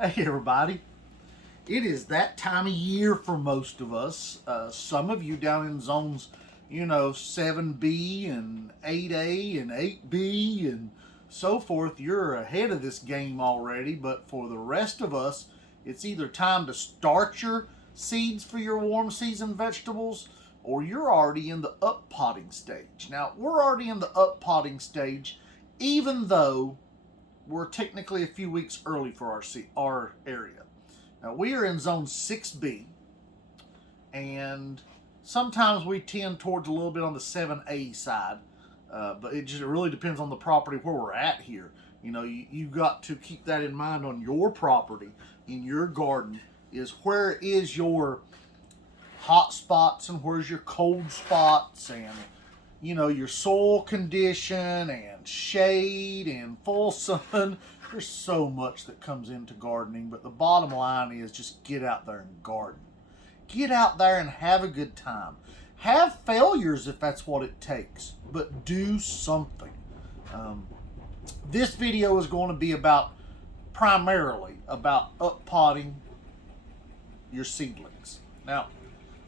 Hey everybody, it is that time of year for most of us. Some of you down in zones, 7B and 8A and 8B and so forth, you're ahead of this game already. But for the rest of us, it's either time to start your seeds for your warm season vegetables or you're already in the up potting stage. Now, we're already in the up potting stage, even though we're technically a few weeks early for our area. Now we are in zone 6B, and sometimes we tend towards a little bit on the 7A side, but it really depends on the property where we're at here. You've got to keep that in mind on your property, in your garden, is where is your hot spots and where's your cold spots, and your soil condition and shade and full sun. There's so much that comes into gardening, but the bottom line is just get out there and garden. Get out there and have a good time. Have failures if that's what it takes, but do something. This video is going to be primarily about up potting your seedlings. Now,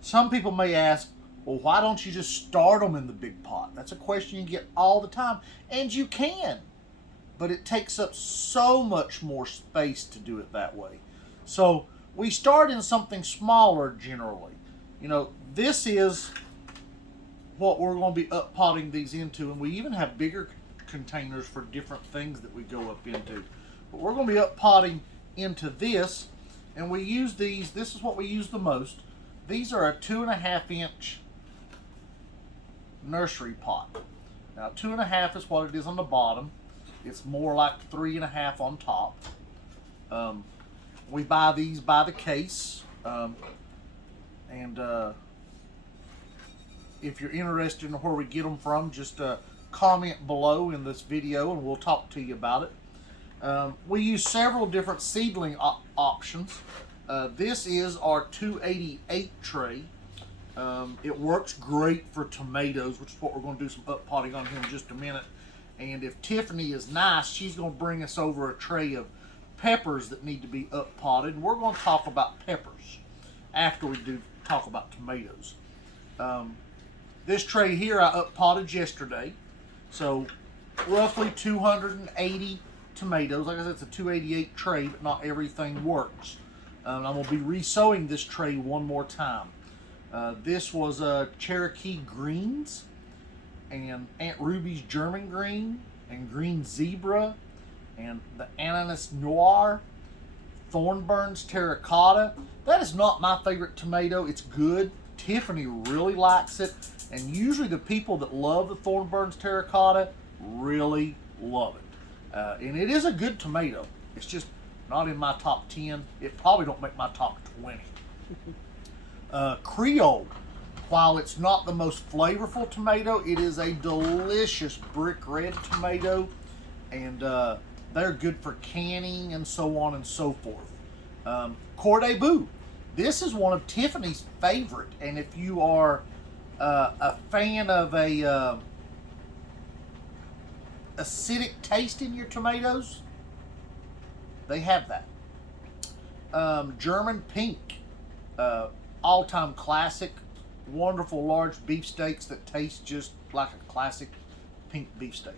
some people may ask, well, why don't you just start them in the big pot? That's a question you get all the time. And you can. But it takes up so much more space to do it that way. So we start in something smaller generally. This is what we're going to be up potting these into. And we even have bigger containers for different things that we go up into. But we're going to be up potting into this. And we use these. This is what we use the most. These are a 2.5-inch nursery pot. Now 2.5 is what it is on the bottom. It's more like 3.5 on top. We buy these by the case, and if you're interested in where we get them from, just comment below in this video and we'll talk to you about it. We use several different seedling options. This is our 288 tray. It works great for tomatoes, which is what we're going to do some up potting on here in just a minute. And if Tiffany is nice, she's going to bring us over a tray of peppers that need to be up potted. And we're going to talk about peppers after we do talk about tomatoes. This tray here I up potted yesterday. So roughly 280 tomatoes. Like I said, it's a 288 tray, but not everything works. I'm going to be re-sowing this tray one more time. This was Cherokee Greens and Aunt Ruby's German Green and Green Zebra and the Ananas Noir, Thornburn's Terracotta. That is not my favorite tomato. It's good. Tiffany really likes it, and usually the people that love the Thornburn's Terracotta really love it. And it is a good tomato. It's just not in my top 10. It probably don't make my top 20. Creole, while it's not the most flavorful tomato, it is a delicious brick red tomato, and they're good for canning and so on and so forth. Cordez-Bleu, this is one of Tiffany's favorite, and if you are a fan of a acidic taste in your tomatoes, they have that. German Pink, all-time classic, wonderful large beefsteaks that taste just like a classic pink beefsteak.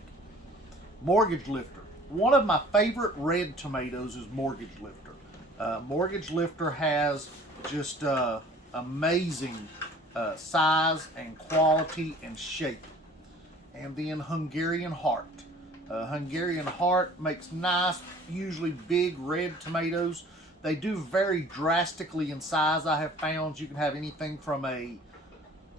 Mortgage Lifter. One of my favorite red tomatoes is Mortgage Lifter. Mortgage Lifter has just amazing size and quality and shape. And then Hungarian Heart. Hungarian Heart makes nice, usually big red tomatoes. They do vary drastically in size. I have found you can have anything from I'm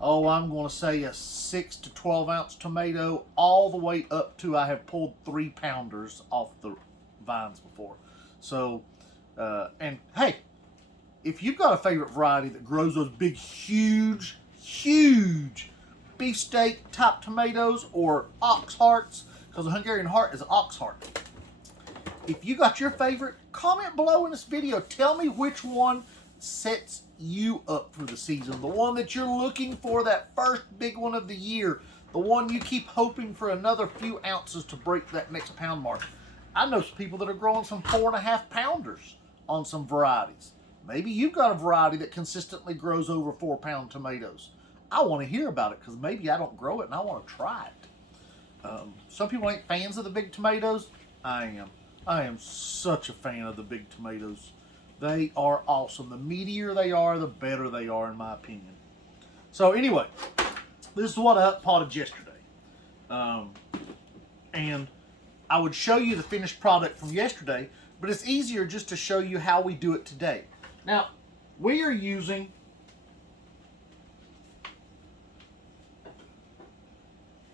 going to say a 6 to 12 ounce tomato all the way up to, I have pulled 3-pounders off the vines before. So, and hey, if you've got a favorite variety that grows those big, huge beefsteak type tomatoes or ox hearts, because the Hungarian Heart is an ox heart. If you got your favorite, comment below in this video. Tell me which one sets you up for the season. The one that you're looking for, that first big one of the year. The one you keep hoping for another few ounces to break that next pound mark. I know some people that are growing some 4.5 pounders on some varieties. Maybe you've got a variety that consistently grows over 4-pound tomatoes. I want to hear about it because maybe I don't grow it and I want to try it. Some people ain't fans of the big tomatoes. I am. I am such a fan of the big tomatoes. They are awesome. The meatier they are, the better they are, in my opinion. So anyway, this is what I potted yesterday. And I would show you the finished product from yesterday, but it's easier just to show you how we do it today. Now, we are using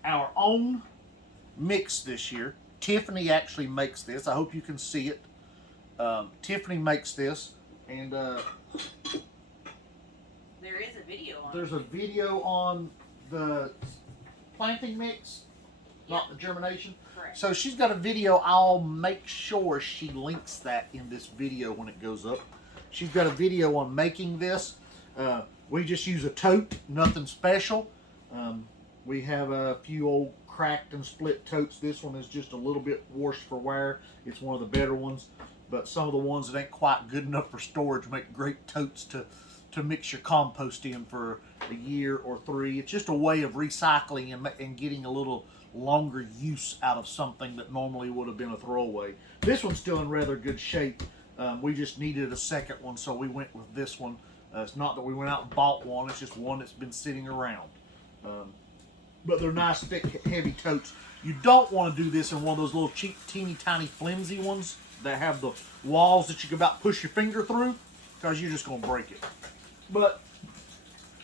our own mix this year. Tiffany actually makes this. I hope you can see it. Tiffany makes this, and there is a video on there's a video on the planting mix, not the germination. Correct. So she's got a video. I'll make sure she links that in this video when it goes up. She's got a video on making this. We just use a tote, nothing special. We have a few old cracked and split totes. This one is just a little bit worse for wear. It's one of the better ones, but some of the ones that ain't quite good enough for storage make great totes to mix your compost in for a year or 3. It's just a way of recycling and getting a little longer use out of something that normally would have been a throwaway. This one's still in rather good shape. We just needed a second one, so we went with this one. It's not that we went out and bought one, it's just one that's been sitting around. But they're nice, thick, heavy totes. You don't want to do this in one of those little cheap, teeny, tiny, flimsy ones that have the walls that you can about push your finger through, because you're just going to break it. But,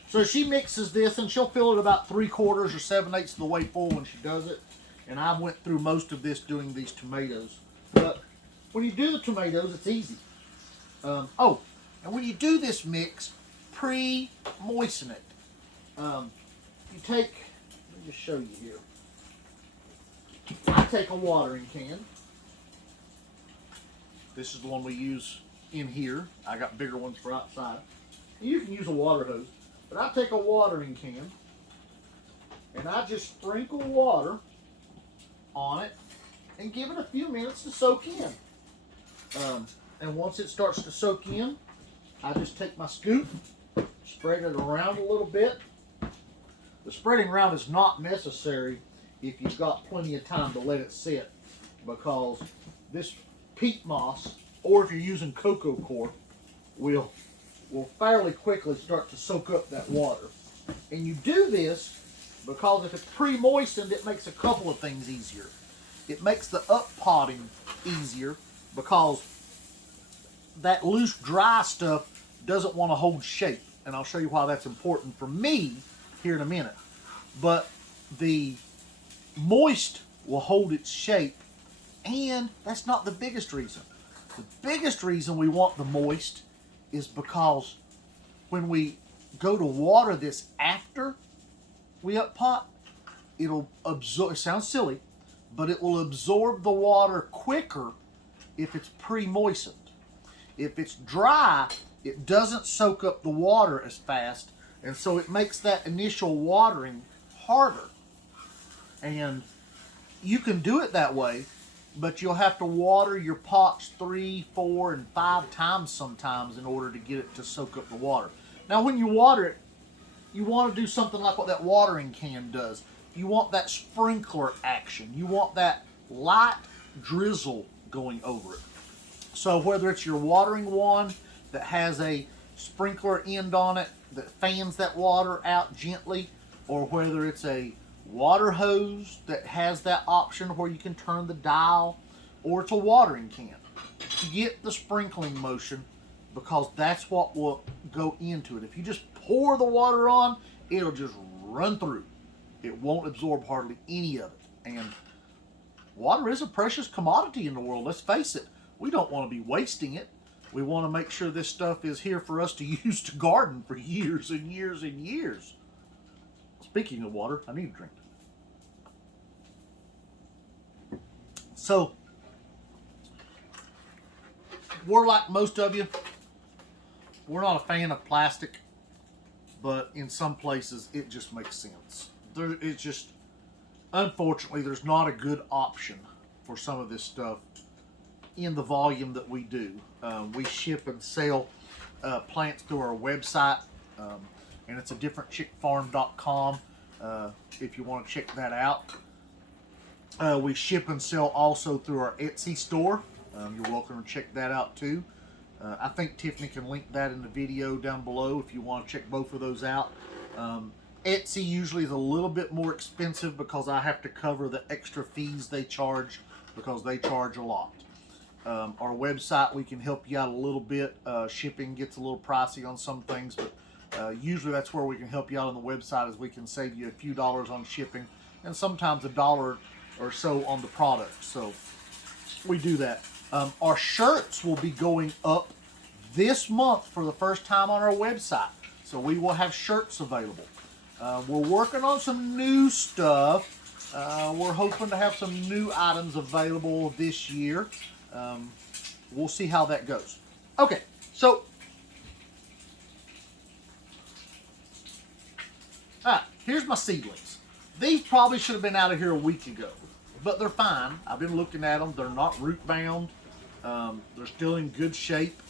so she mixes this, and she'll fill it about 3/4 or 7/8 of the way full when she does it. And I went through most of this doing these tomatoes. But when you do the tomatoes, it's easy. Oh, and when you do this mix, pre-moisten it. You take, let me just show you here. I take a watering can. This is the one we use in here. I got bigger ones for outside. You can use a water hose, but I take a watering can and I just sprinkle water on it and give it a few minutes to soak in. And once it starts to soak in, I just take my scoop, spread it around a little bit. The spreading around is not necessary if you've got plenty of time to let it sit, because this peat moss, or if you're using cocoa coir, will fairly quickly start to soak up that water. And you do this because if it's pre-moistened, it makes a couple of things easier. It makes the up-potting easier because that loose, dry stuff doesn't want to hold shape. And I'll show you why that's important for me here in a minute. But the moist will hold its shape, and that's not the biggest reason. The biggest reason we want the moist is because when we go to water this after we up pot, it'll absorb, it sounds silly, but it will absorb the water quicker if it's pre-moistened. If it's dry, it doesn't soak up the water as fast, and so it makes that initial watering harder. And you can do it that way, but you'll have to water your pots 3, 4, and 5 times sometimes in order to get it to soak up the water. Now when you water it, you want to do something like what that watering can does. You want that sprinkler action. You want that light drizzle going over it. So whether it's your watering wand that has a sprinkler end on it that fans that water out gently, or whether it's a water hose that has that option where you can turn the dial, or it's a watering can, to get the sprinkling motion, because that's what will go into it. If you just pour the water on, it'll just run through. It won't absorb hardly any of it. And water is a precious commodity in the world, let's face it. We don't want to be wasting it. We want to make sure this stuff is here for us to use to garden for years and years and years. Speaking of water, I need a drink. So, we're like most of you. We're not a fan of plastic, but in some places it just makes sense. It's just, unfortunately, there's not a good option for some of this stuff in the volume that we do. We ship and sell plants through our website, and it's a differentchickfarm.com if you want to check that out. We ship and sell also through our Etsy store. You're welcome to check that out too. I think Tiffany can link that in the video down below if you want to check both of those out. Etsy usually is a little bit more expensive because I have to cover the extra fees they charge, because they charge a lot. Our website, we can help you out a little bit. Shipping gets a little pricey on some things, but usually that's where we can help you out on the website, is we can save you a few dollars on shipping and sometimes $1 or so on the product. So we do that. Our shirts will be going up this month for the first time on our website. So we will have shirts available. We're working on some new stuff. We're hoping to have some new items available this year. We'll see how that goes. Okay, so here's my seedlings. These probably should have been out of here a week ago, but they're fine. I've been looking at them. They're not root bound. They're still in good shape.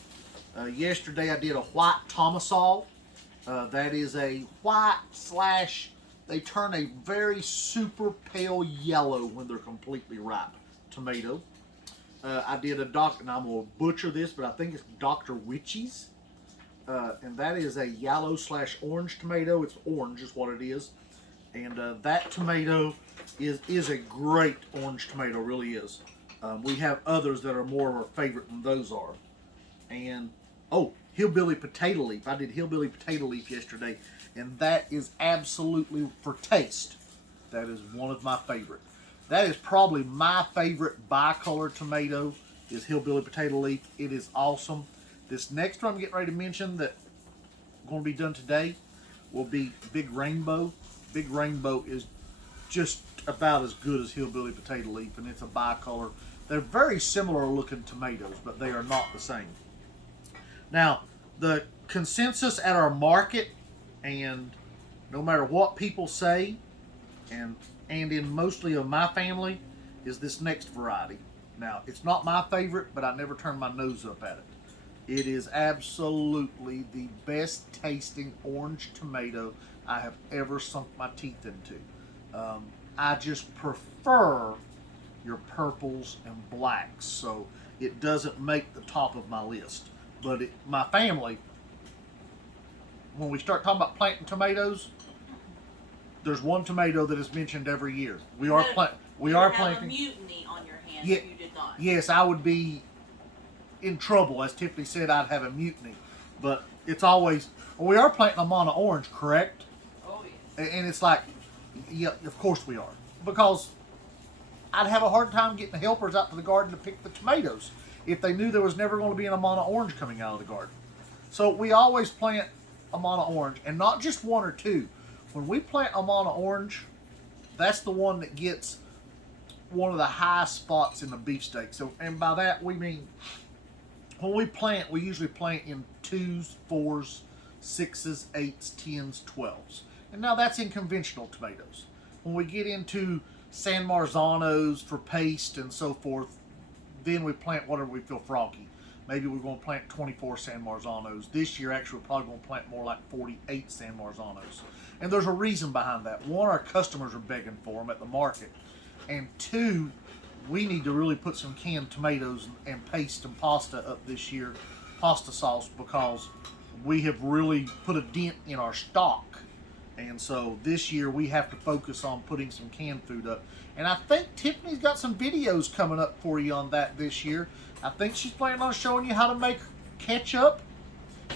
Yesterday I did a white tomasol. That is a white / they turn a very super pale yellow when they're completely ripe tomato. I did a and I'm going to butcher this, but I think it's Dr. Witchy's. And that is a yellow / orange tomato. It's orange is what it is. And that tomato is a great orange tomato, really is. We have others that are more of our favorite than those are. And, hillbilly potato leaf. I did hillbilly potato leaf yesterday, and that is absolutely, for taste, that is one of my favorite. That is probably my favorite bicolor tomato, is hillbilly potato leaf. It is awesome. This next one I'm getting ready to mention that going to be done today will be Big Rainbow. Big Rainbow is just about as good as hillbilly potato leaf, and it's a bicolor. They're very similar looking tomatoes, but they are not the same. Now, the consensus at our market, and no matter what people say, and in mostly of my family, is this next variety. Now, it's not my favorite, but I never turn my nose up at it. It is absolutely the best tasting orange tomato I have ever sunk my teeth into. I just prefer your purples and blacks, so it doesn't make the top of my list. But my family, when we start talking about planting tomatoes, there's one tomato that is mentioned every year. We are planting. You have a mutiny on your hands if you did not. Yes, I would be in trouble. As Tiffany said, I'd have a mutiny. But it's always, we are planting a mono orange, correct? Oh, yes. And it's like, yeah, of course we are. Because I'd have a hard time getting the helpers out to the garden to pick the tomatoes if they knew there was never going to be an Amana orange coming out of the garden. So we always plant Amana orange, and not just one or two. When we plant Amana orange, that's the one that gets one of the highest spots in the beefsteak. So, and by that we mean, when we plant, we usually plant in 2s, 4s, 6s, 8s, 10s, 12s. And now that's in conventional tomatoes. When we get into San Marzanos for paste and so forth, then we plant whatever we feel froggy. Maybe we're going to plant 24 San Marzanos. This year, actually, we're probably going to plant more like 48 San Marzanos. And there's a reason behind that. One, our customers are begging for them at the market. And two, we need to really put some canned tomatoes and paste and pasta up this year, pasta sauce, because we have really put a dent in our stock. And so this year we have to focus on putting some canned food up. And I think Tiffany's got some videos coming up for you on that this year. I think she's planning on showing you how to make ketchup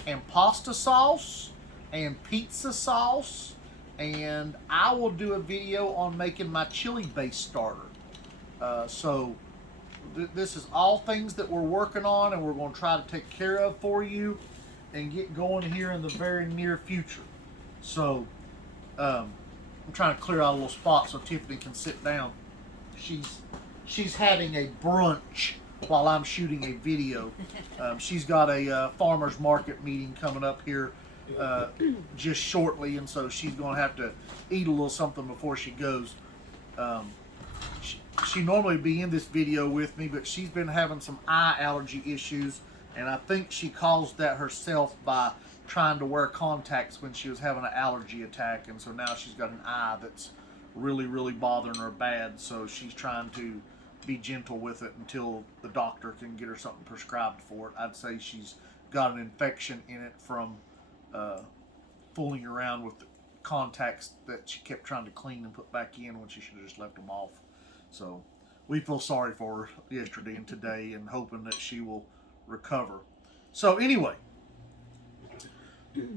and pasta sauce and pizza sauce. And I will do a video on making my chili base starter. This is all things that we're working on and we're going to try to take care of for you and get going here in the very near future. So, I'm trying to clear out a little spot so Tiffany can sit down. She's having a brunch while I'm shooting a video. She's got a farmer's market meeting coming up here just shortly, and so she's going to have to eat a little something before she goes. she normally be in this video with me, but she's been having some eye allergy issues, and I think she caused that herself by trying to wear contacts when she was having an allergy attack, and so now she's got an eye that's really, really bothering her bad, so she's trying to be gentle with it until the doctor can get her something prescribed for it. I'd say she's got an infection in it from fooling around with the contacts that she kept trying to clean and put back in when she should have just left them off. So we feel sorry for her yesterday and today, and hoping that she will recover. So anyway,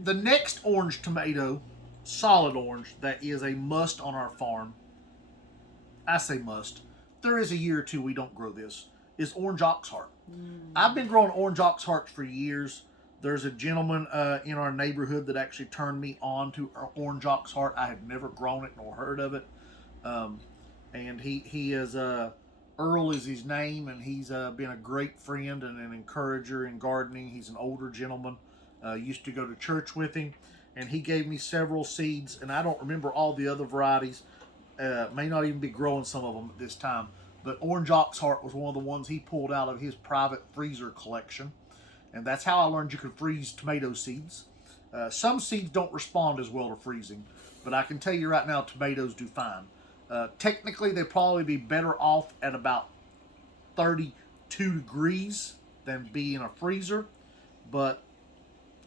the next orange tomato, solid orange, that is a must on our farm, I say must, there is a year or two we don't grow this, is orange oxheart. I've been growing orange oxheart for years. There's a gentleman in our neighborhood that actually turned me on to orange oxheart. I had never grown it nor heard of it. And he is, Earl is his name, and he's been a great friend and an encourager in gardening. He's an older gentleman. Used to go to church with him, and he gave me several seeds, and I don't remember all the other varieties. May not even be growing some of them at this time, but orange oxheart was one of the ones he pulled out of his private freezer collection, and that's how I learned you could freeze tomato seeds. Some seeds don't respond as well to freezing, but I can tell you right now, tomatoes do fine. Technically, they'd probably be better off at about 32 degrees than be in a freezer, but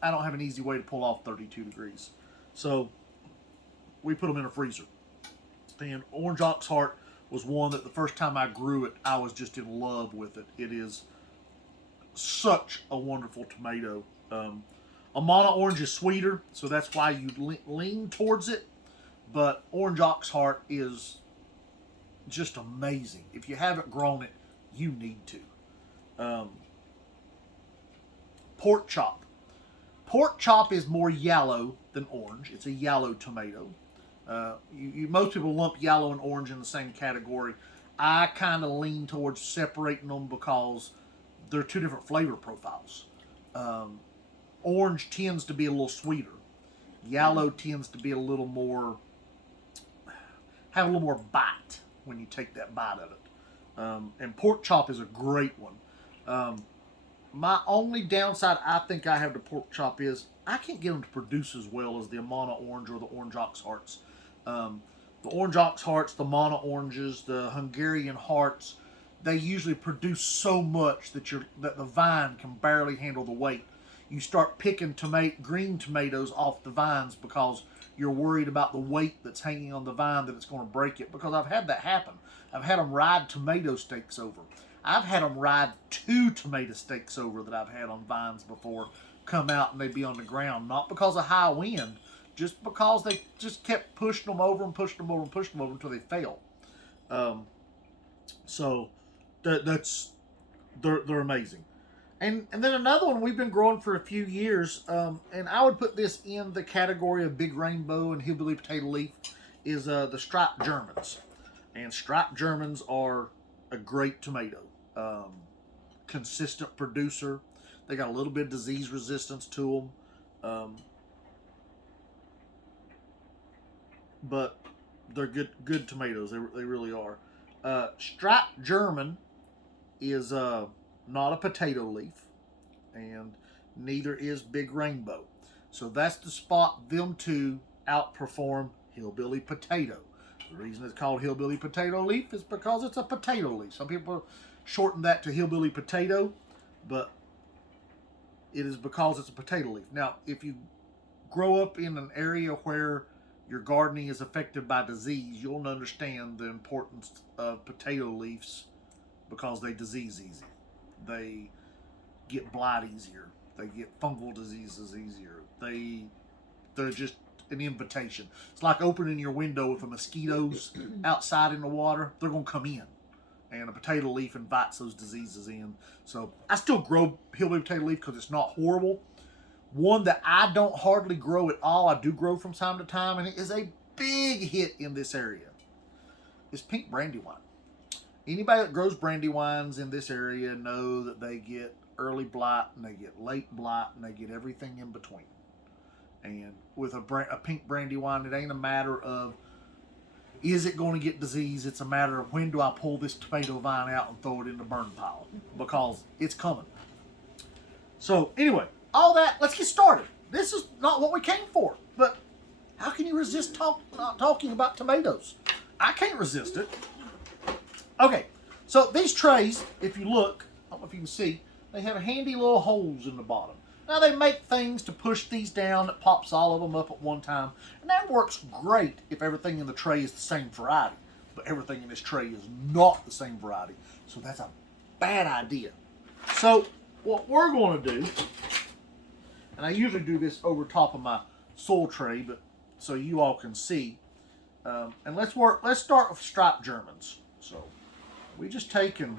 I don't have an easy way to pull off 32 degrees. So we put them in a freezer. And orange oxheart was one that the first time I grew it, I was just in love with it. It is such a wonderful tomato. Amana orange is sweeter, so that's why you lean towards it. But orange oxheart is just amazing. If you haven't grown it, you need to. Pork chop. Pork chop is more yellow than orange. It's a yellow tomato. Most people lump yellow and orange in the same category. I kind of lean towards separating them because they're two different flavor profiles. Orange tends to be a little sweeter. Yellow tends to be a little more, have a little more bite when you take that bite of it. And pork chop is a great one. My only downside I think I have to pork chop is I can't get them to produce as well as the Amana orange or the orange oxhearts. The orange oxhearts, the Amana oranges, the Hungarian hearts, they usually produce so much that the vine can barely handle the weight. You start picking green tomatoes off the vines because you're worried about the weight that's hanging on the vine, that it's going to break it. Because I've had that happen. I've had them ride tomato stakes over. I've had them ride 2 tomato stakes over that I've had on vines before come out and they'd be on the ground. Not because of high wind, just because they just kept pushing them over and pushing them over and pushing them over until they fell. So they're amazing. And then another one we've been growing for a few years, and I would put this in the category of big rainbow and hillbilly potato leaf, is the striped Germans. And striped Germans are a great tomato. Consistent producer. They got a little bit of disease resistance to them. But they're good tomatoes. They really are. Striped German is not a potato leaf, and neither is big rainbow. So that's the spot them two outperform hillbilly potato. The reason it's called hillbilly potato leaf is because it's a potato leaf. Some people shorten that to hillbilly potato, but it is because it's a potato leaf. Now, if you grow up in an area where your gardening is affected by disease, you'll understand the importance of potato leaves because they disease easy. They get blight easier. They get fungal diseases easier. They're just an invitation. It's like opening your window with the mosquitoes outside in the water. They're going to come in. And a potato leaf invites those diseases in. So I still grow hillbilly potato leaf because it's not horrible. One that I don't hardly grow at all, I do grow from time to time, and it is a big hit in this area, is pink brandywine. Anybody that grows brandywines in this area know that they get early blight and they get late blight and they get everything in between. And with a pink brandywine, it ain't a matter of Is it going to get disease? It's a matter of when do I pull this tomato vine out and throw it in the burn pile, because it's coming. So anyway, all that, let's get started. This is not what we came for, but how can you resist not talking about tomatoes? I can't resist it. Okay, so these trays, if you look, I don't know if you can see, they have handy little holes in the bottom. Now they make things to push these down that pops all of them up at one time, and that works great if everything in the tray is the same variety. But everything in this tray is not the same variety, so that's a bad idea. So what we're going to do, and I usually do this over top of my soil tray, but so you all can see, and let's start with striped Germans. So we just take and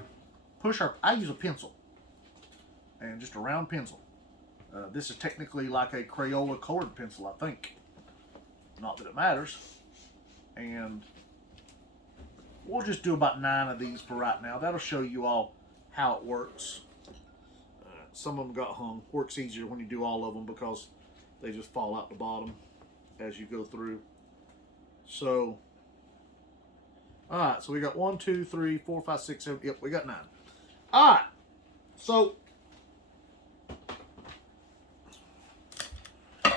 push I use a pencil, and just a round pencil. This is technically like a Crayola colored pencil, I think. Not that it matters. And we'll just do about 9 of these for right now. That'll show you all how it works. Some of them got hung. Works easier when you do all of them because they just fall out the bottom as you go through. So, alright, so we got 1, 2, 3, 4, 5, 6, 7. Yep, we got 9. Alright, so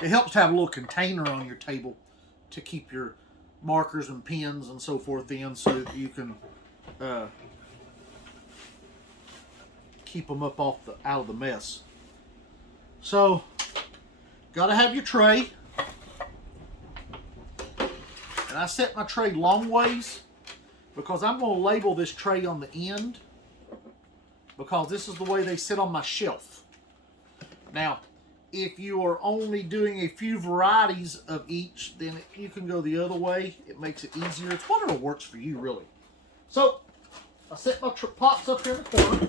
it helps to have a little container on your table to keep your markers and pens and so forth in, so that you can keep them up out of the mess. So, gotta have your tray. And I set my tray long ways because I'm going to label this tray on the end, because this is the way they sit on my shelf. Now, if you are only doing a few varieties of each, then you can go the other way. It makes it easier. It's whatever works for you, really. So, I set my pots up here in the corner.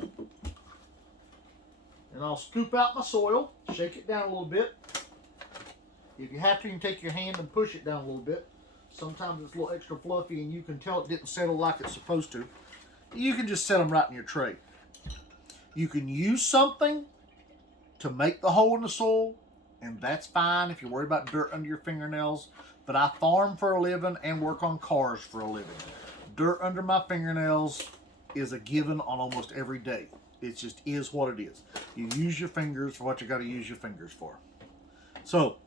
And I'll scoop out my soil, shake it down a little bit. If you have to, you can take your hand and push it down a little bit. Sometimes it's a little extra fluffy and you can tell it didn't settle like it's supposed to. You can just set them right in your tray. You can use something to make the hole in the soil, and that's fine if you're worried about dirt under your fingernails. But I farm for a living and work on cars for a living. Dirt under my fingernails is a given on almost every day. It just is what it is. You use your fingers for what you got to use your fingers for. So,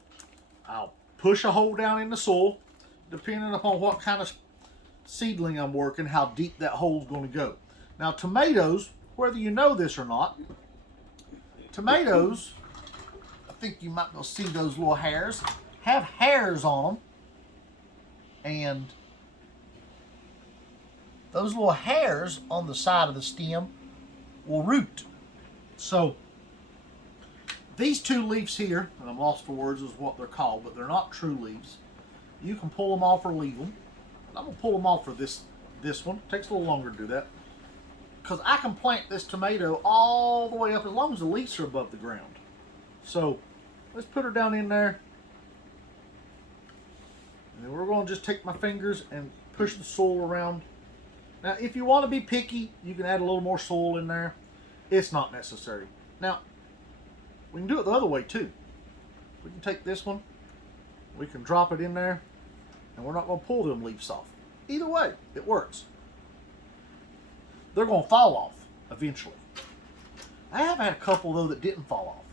I'll push a hole down in the soil, depending upon what kind of seedling I'm working, how deep that hole's going to go. Now, tomatoes, whether you know this or not, tomatoes, I think you might be able to see those little hairs, have hairs on them, and those little hairs on the side of the stem will root. So these 2 leaves here, and I'm lost for words is what they're called, but they're not true leaves. You can pull them off or leave them. I'm going to pull them off for this one. It takes a little longer to do that, because I can plant this tomato all the way up as long as the leaves are above the ground. So let's put her down in there. And then we're going to just take my fingers and push the soil around. Now, if you want to be picky, you can add a little more soil in there. It's not necessary. Now, we can do it the other way too. We can take this one, we can drop it in there, and we're not going to pull them leaves off. Either way, it works. They're going to fall off eventually. I have had a couple, though, that didn't fall off.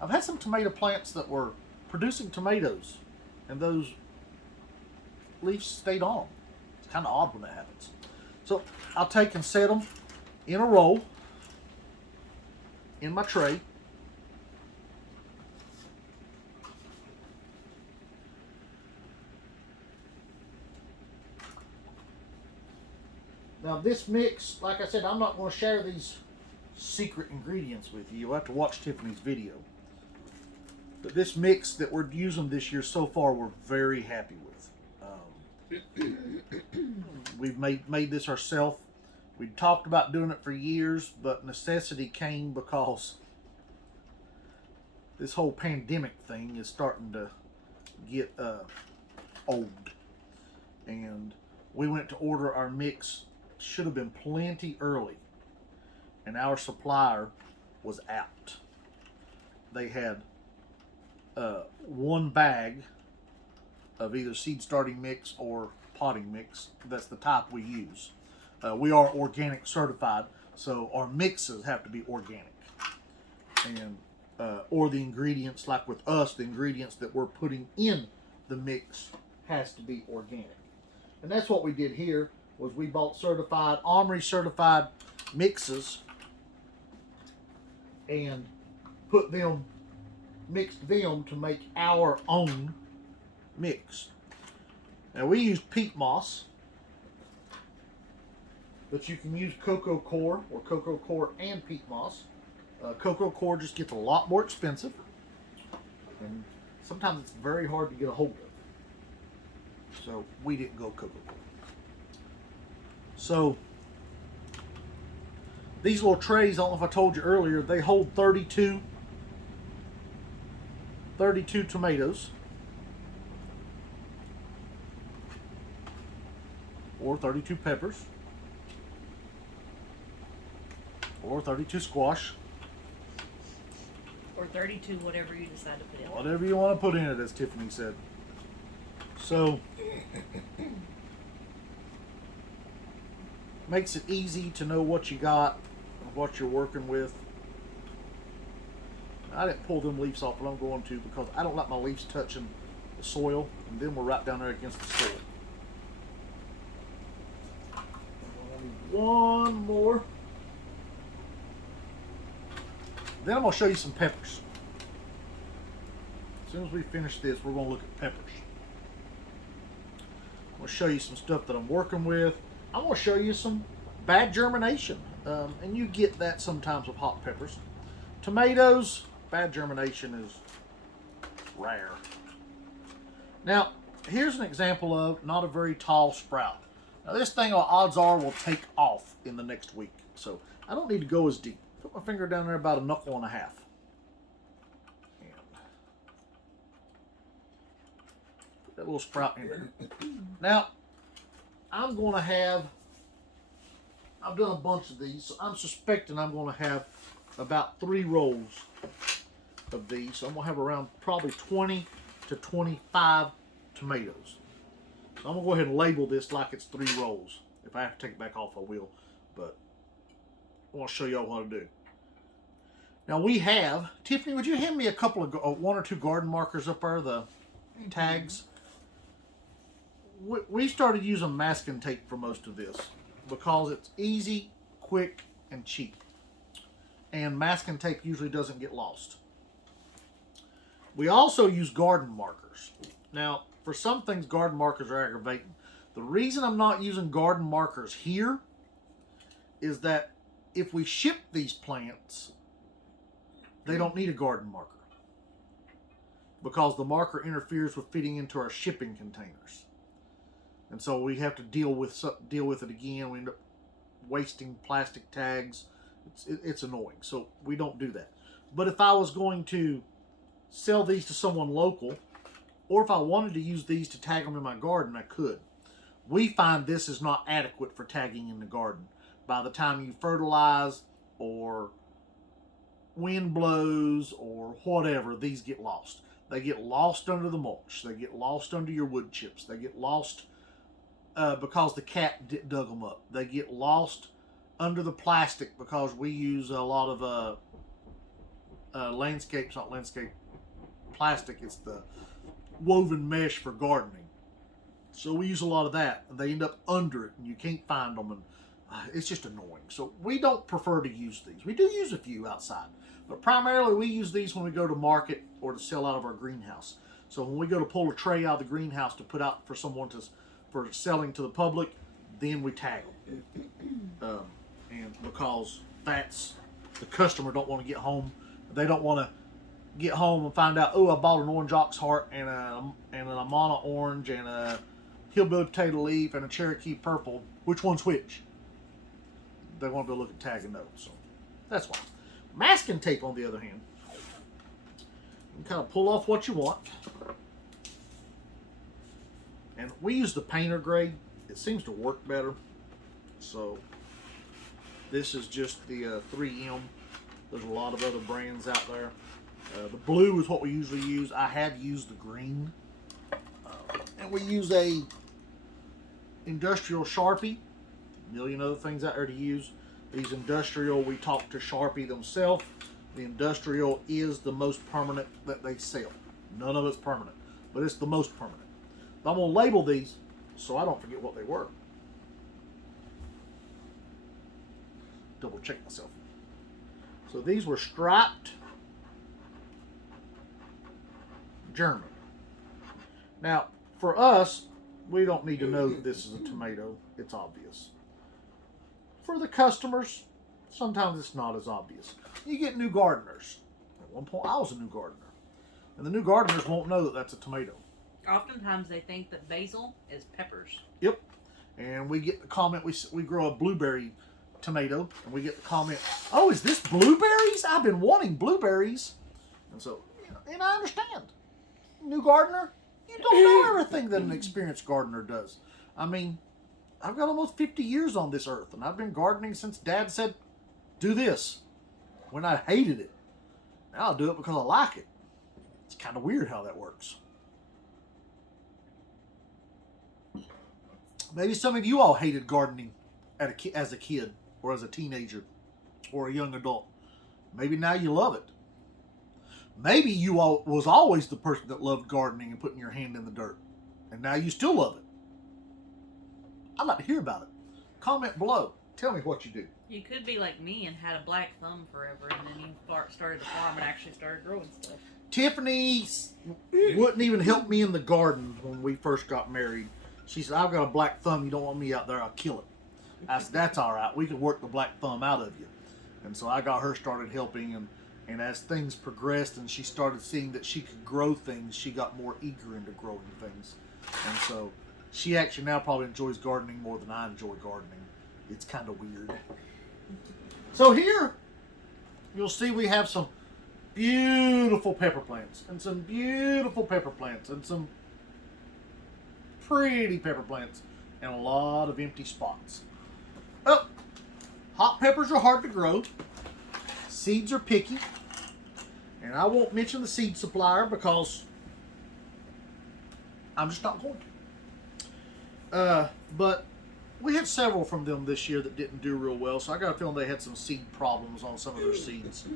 I've had some tomato plants that were producing tomatoes, and those leaves stayed on. It's kind of odd when that happens. So I'll take and set them in a row in my tray. Now this mix, like I said, I'm not going to share these secret ingredients with you. You'll have to watch Tiffany's video. But this mix that we're using this year so far, we're very happy with. We've made this ourselves. We talked about doing it for years, but necessity came because this whole pandemic thing is starting to get old. And we went to order our mix, should have been plenty early, and our supplier was out. They had 1 bag of either seed starting mix or potting mix. That's the type we use. We are organic certified, so our mixes have to be organic. And or the ingredients, like with us, the ingredients that we're putting in the mix has to be organic. And that's what we did here, was we bought certified, Omri certified mixes and mixed them to make our own mix. Now we use peat moss, but you can use cocoa coir or cocoa coir and peat moss. Cocoa coir just gets a lot more expensive, and sometimes it's very hard to get a hold of. So we didn't go cocoa coir. So these little trays, I don't know if I told you earlier, they hold 32 tomatoes, or 32 peppers, or 32 squash, or 32, whatever you decide to put in. whatever you want to put in it, as Tiffany said. So makes it easy to know what you got, what you're working with. I didn't pull them leaves off, but I'm going to, because I don't like my leaves touching the soil, and then we're right down there against the soil. One more. Then I'm going to show you some peppers. As soon as we finish this, we're going to look at peppers. I'm going to show you some stuff that I'm working with. I'm going to show you some bad germination. And you get that sometimes with hot peppers. Tomatoes, bad germination is rare. Now, here's an example of not a very tall sprout. Now this thing, odds are, will take off in the next week. So I don't need to go as deep. Put my finger down there about a knuckle and a half. And put that little sprout in there. Now, I'm going to have, I've done a bunch of these, so I'm suspecting I'm going to have about 3 rolls of these. So I'm going to have around probably 20 to 25 tomatoes. So I'm going to go ahead and label this like it's 3 rolls. If I have to take it back off, I will. But I want to show y'all what to do. Now we have, Tiffany, would you hand me a couple of, 1 or 2 garden markers up there, the tags? We started using masking tape for most of this because it's easy, quick, and cheap. And masking tape usually doesn't get lost. We also use garden markers. Now, for some things, garden markers are aggravating. The reason I'm not using garden markers here is that if we ship these plants, they don't need a garden marker because the marker interferes with fitting into our shipping containers. And so we have to deal with it again. We end up wasting plastic tags. It's annoying. So we don't do that. But if I was going to sell these to someone local, or if I wanted to use these to tag them in my garden, I could. We find this is not adequate for tagging in the garden. By the time you fertilize or wind blows or whatever, these get lost. They get lost under the mulch. They get lost under your wood chips. They get lost because the cat dug them up. They get lost under the plastic because we use a lot of plastic. It's the woven mesh for gardening. So we use a lot of that, and they end up under it, and you can't find them, and it's just annoying. So we don't prefer to use these. We do use a few outside, but primarily we use these when we go to market or to sell out of our greenhouse. So when we go to pull a tray out of the greenhouse to put out for someone for selling to the public, then we tag them. And because that's, the customer don't want to get home. They don't want to get home and find out, oh, I bought an orange ox heart and an Amana orange and a hillbilly potato leaf and a Cherokee purple. Which one's which? They want to be able to look at tag and know. So that's why. Masking tape, on the other hand, you can kind of pull off what you want. And we use the painter grade. It seems to work better. So this is just the 3M. There's a lot of other brands out there. The blue is what we usually use. I have used the green. And we use a industrial Sharpie. A million other things out there to use. These industrial, we talked to Sharpie themselves. The industrial is the most permanent that they sell. None of it's permanent, but it's the most permanent. But I'm going to label these so I don't forget what they were. Double check myself. So these were striped German. Now, for us, we don't need to know that this is a tomato. It's obvious. For the customers, sometimes it's not as obvious. You get new gardeners. At one point, I was a new gardener. And the new gardeners won't know that that's a tomato. Oftentimes they think that basil is peppers. Yep. And we get the comment, we grow a blueberry tomato, and we get the comment, oh, is this blueberries? I've been wanting blueberries. And so, and I understand. New gardener, you don't know everything that an experienced gardener does. I mean, I've got almost 50 years on this earth, and I've been gardening since Dad said, do this, when I hated it. Now I'll do it because I like it. It's kind of weird how that works. Maybe some of you all hated gardening as a kid, or as a teenager, or a young adult. Maybe now you love it. Maybe you all was always the person that loved gardening and putting your hand in the dirt, and now you still love it. I'd like to hear about it. Comment below. Tell me what you do. You could be like me and had a black thumb forever, and then you started a farm and actually started growing stuff. Tiffany wouldn't even help me in the garden when we first got married. She said, I've got a black thumb. You don't want me out there, I'll kill it. I said, that's all right. We can work the black thumb out of you. And so I got her started helping. And as things progressed and she started seeing that she could grow things, she got more eager into growing things. And so she actually now probably enjoys gardening more than I enjoy gardening. It's kind of weird. So here, you'll see we have some beautiful pepper plants. And some beautiful pepper plants. And some pretty pepper plants. And a lot of empty spots. Oh, hot peppers are hard to grow. Seeds are picky. And I won't mention the seed supplier because I'm just not going to. But we had several from them this year that didn't do real well. So I got a feeling they had some seed problems on some of their seeds.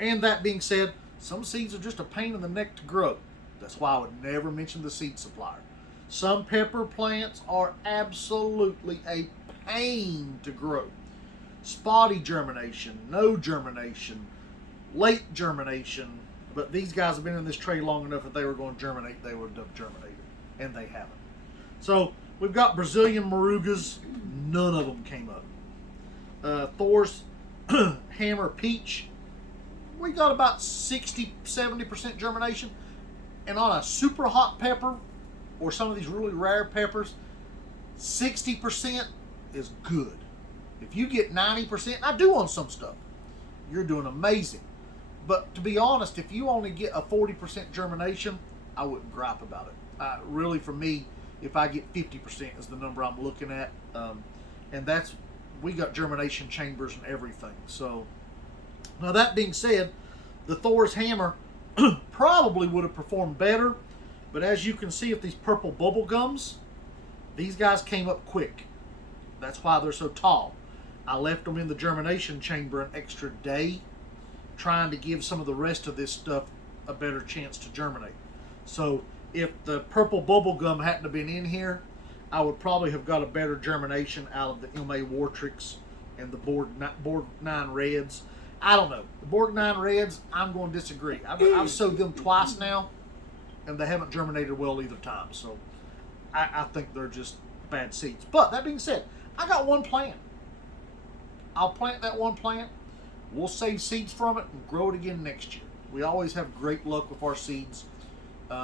And that being said, some seeds are just a pain in the neck to grow. That's why I would never mention the seed supplier. Some pepper plants are absolutely a pain to grow. Spotty germination, no germination, late germination. But these guys have been in this tray long enough that they were going to germinate, they would have germinated. And they haven't. So we've got Brazilian Morugas. None of them came up. Thor's Hammer Peach. We got about 60-70% germination. And on a super hot pepper, or some of these really rare peppers, 60% is good. If you get 90%, I do on some stuff, you're doing amazing. But to be honest, if you only get a 40% germination, I wouldn't gripe about it. Really, for me, if I get 50% is the number I'm looking at. And that's, we got germination chambers and everything. So, now that being said, the Thor's Hammer probably would have performed better. But as you can see with these purple bubble gums, these guys came up quick. That's why they're so tall. I left them in the germination chamber an extra day, trying to give some of the rest of this stuff a better chance to germinate. So if the purple bubble gum hadn't have been in here, I would probably have got a better germination out of the M.A. Wartrix and the Borg 9 Reds. I don't know. The Borg 9 Reds, I'm going to disagree. I've sowed them twice now, and they haven't germinated well either time. So I think they're just bad seeds. But that being said, I got one plant. I'll plant that one plant. We'll save seeds from it and grow it again next year. We always have great luck with our seeds.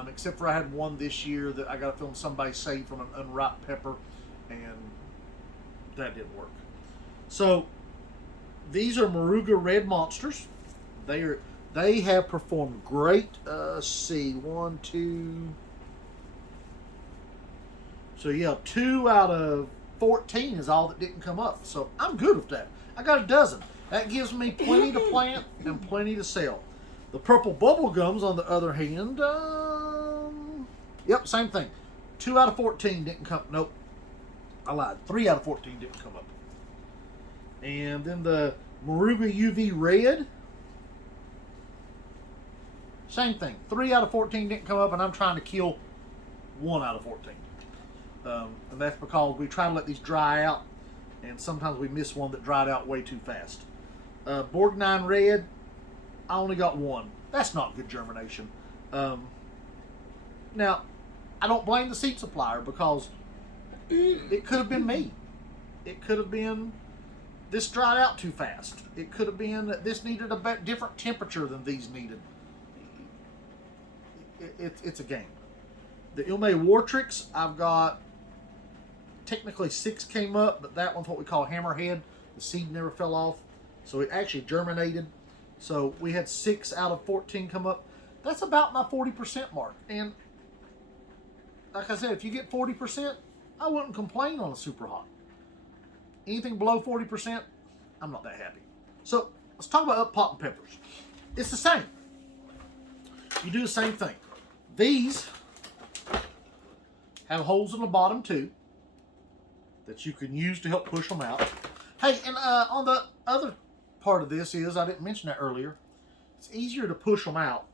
Except for I had one this year that I got a feeling somebody saved from an unripe pepper, and that didn't work. So these are Moruga Red Monsters. They have performed great. Let's see, 1, 2. So yeah, 2 out of 14 is all that didn't come up. So I'm good with that. I got a dozen. That gives me plenty to plant and plenty to sell. The purple bubble gums, on the other hand, yep, same thing. 2 out of 14 didn't come. Nope. I lied. 3 out of 14 didn't come up. And then the Maruga UV Red. Same thing. 3 out of 14 didn't come up, and I'm trying to kill 1 out of 14. And that's because we try to let these dry out, and sometimes we miss one that dried out way too fast. Borgnine Red, I only got 1. That's not good germination. Now, I don't blame the seed supplier because it could have been me. It could have been this dried out too fast. It could have been that this needed a different temperature than these needed. It's a game. The Ilme Wartrix, I've got technically 6 came up, but that one's what we call hammerhead. The seed never fell off, so it actually germinated. So we had 6 out of 14 come up. That's about my 40% mark. And like I said, if you get 40%, I wouldn't complain on a super hot. Anything below 40%, I'm not that happy. So let's talk about up-potting peppers. It's the same. You do the same thing. These have holes in the bottom too that you can use to help push them out. Hey, and on the other part of this is, I didn't mention that earlier, it's easier to push them out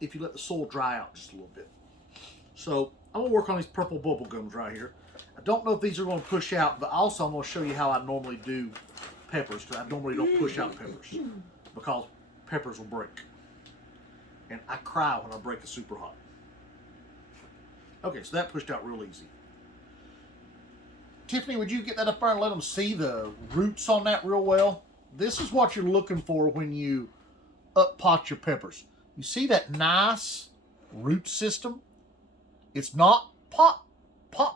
if you let the soil dry out just a little bit. So I'm going to work on these purple bubble gums right here. I don't know if these are going to push out, but also I'm going to show you how I normally do peppers, because I normally don't push out peppers because peppers will break. And I cry when I break a super hot. Okay, so that pushed out real easy. Tiffany, would you get that up there and let them see the roots on that real well? This is what you're looking for when you up pot your peppers. You see that nice root system? It's not pot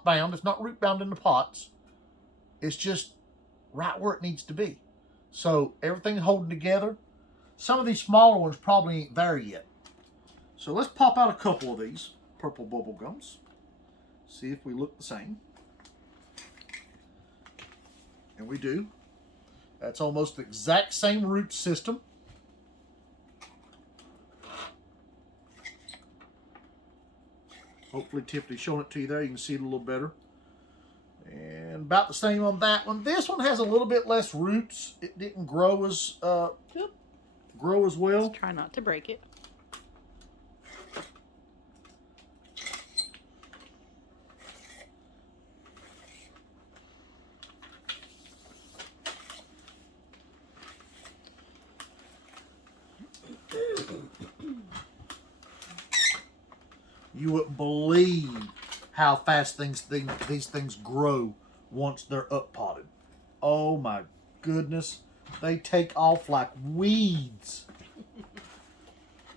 bound. It's not root bound in the pots. It's just right where it needs to be. So everything holding together. Some of these smaller ones probably ain't there yet. So let's pop out a couple of these purple bubble gums. See if we look the same. And we do. That's almost the exact same root system. Hopefully Tiffany's showing it to you there. You can see it a little better. And about the same on that one. This one has a little bit less roots. It didn't grow as well. Just try not to break it. You wouldn't believe how fast these things grow once they're up potted. Oh my goodness. They take off like weeds.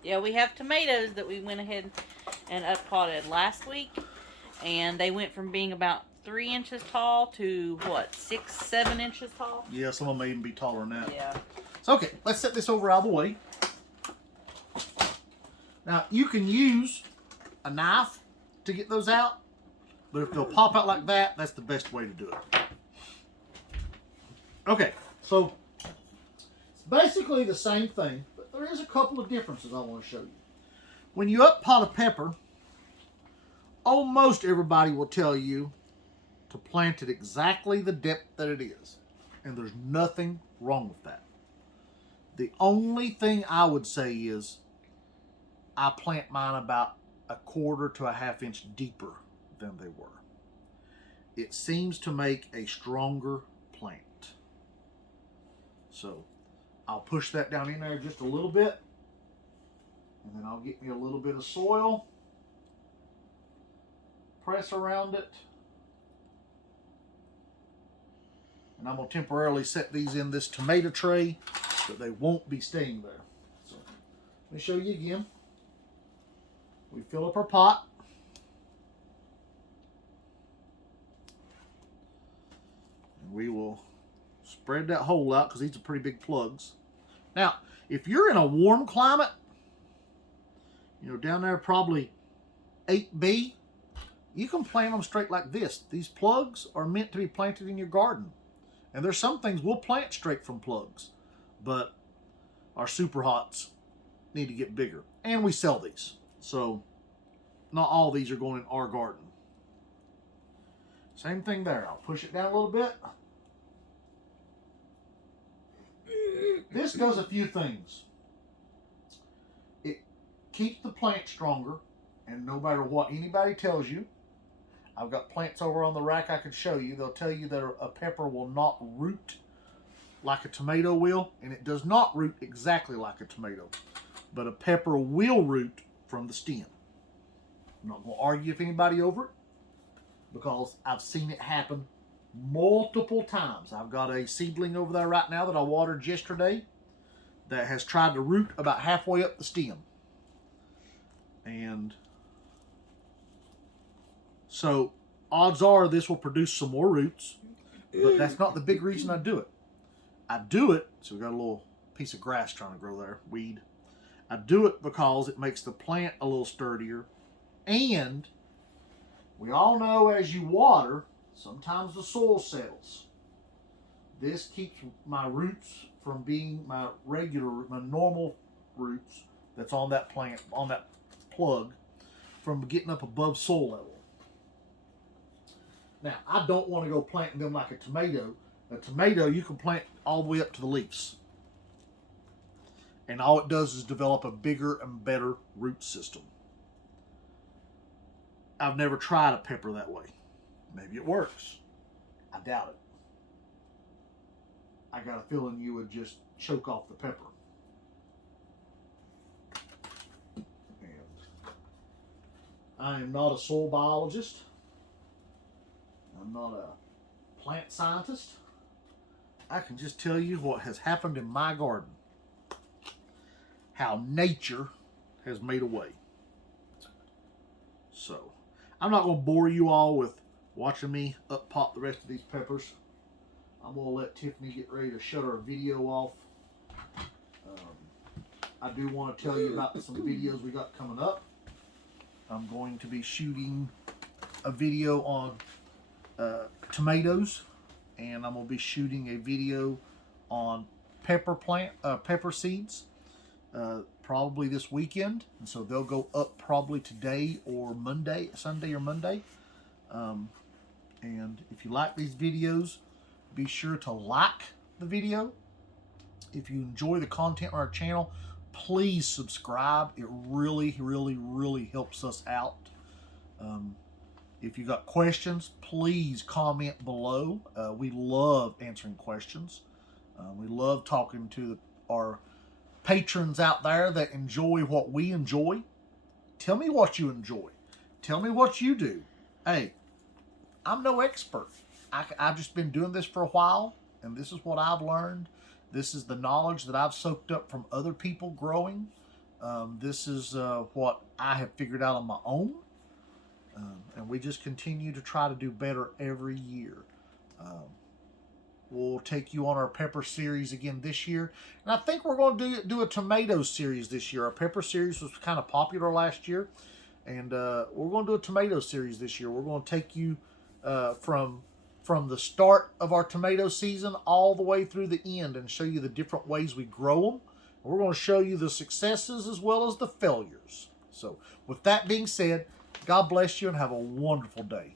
Yeah, we have tomatoes that we went ahead and up potted last week. And they went from being about 3 inches tall to what, 6, 7 inches tall? Yeah, some of them may even be taller than that. Yeah. So okay, let's set this over out of the way. Now you can use a knife to get those out, but if they'll pop out like that, that's the best way to do it. Okay, so it's basically the same thing, but there is a couple of differences I want to show you. When you up pot a pepper, almost everybody will tell you to plant it exactly the depth that it is, and there's nothing wrong with that. The only thing I would say is I plant mine about 1/4 to 1/2 inch deeper than they were. It seems to make a stronger plant. So I'll push that down in there just a little bit, and then I'll get me a little bit of soil, press around it, and I'm going to temporarily set these in this tomato tray so they won't be staying there. So let me show you again. We fill up our pot. And we will spread that hole out because these are pretty big plugs. Now, if you're in a warm climate, you know, down there probably 8B, you can plant them straight like this. These plugs are meant to be planted in your garden. And there's some things we'll plant straight from plugs, but our super hots need to get bigger. And we sell these. So not all these are going in our garden. Same thing there. I'll push it down a little bit. This does a few things. It keeps the plant stronger, and no matter what anybody tells you, I've got plants over on the rack I could show you. They'll tell you that a pepper will not root like a tomato will, and it does not root exactly like a tomato. But a pepper will root from the stem. I'm not going to argue with anybody over it because I've seen it happen multiple times. I've got a seedling over there right now that I watered yesterday that has tried to root about halfway up the stem. And so odds are this will produce some more roots, but that's not the big reason I do it. I do it, so we got a little piece of grass trying to grow there, weed. I do it because it makes the plant a little sturdier, and we all know as you water, sometimes the soil settles. This keeps my roots from being my normal roots that's on that plant, on that plug, from getting up above soil level. Now, I don't want to go planting them like a tomato. A tomato, you can plant all the way up to the leaves. And all it does is develop a bigger and better root system. I've never tried a pepper that way. Maybe it works. I doubt it. I got a feeling you would just choke off the pepper. And I am not a soil biologist. I'm not a plant scientist. I can just tell you what has happened in my garden. How nature has made a way. So, I'm not going to bore you all with watching me up pop the rest of these peppers. I'm going to let Tiffany get ready to shut our video off. I do want to tell you about some videos we got coming up. I'm going to be shooting a video on tomatoes, and I'm going to be shooting a video on pepper seeds probably this weekend, and so they'll go up probably today or Monday, Sunday or Monday. And if you like these videos, be sure to like the video. If you enjoy the content on our channel, please subscribe. It really, really, really helps us out. If you got questions, please comment below. We love answering questions. We love talking to our patrons out there that enjoy what we enjoy. Tell me what you enjoy. Tell me what you do. Hey, I'm no expert. I've just been doing this for a while, and this is what I've learned. This is the knowledge that I've soaked up from other people growing. This is what I have figured out on my own. And we just continue to try to do better every year. We'll take you on our pepper series again this year. And I think we're going to do a tomato series this year. Our pepper series was kind of popular last year. And we're going to do a tomato series this year. We're going to take you from the start of our tomato season all the way through the end and show you the different ways we grow them. And we're going to show you the successes as well as the failures. So with that being said, God bless you and have a wonderful day.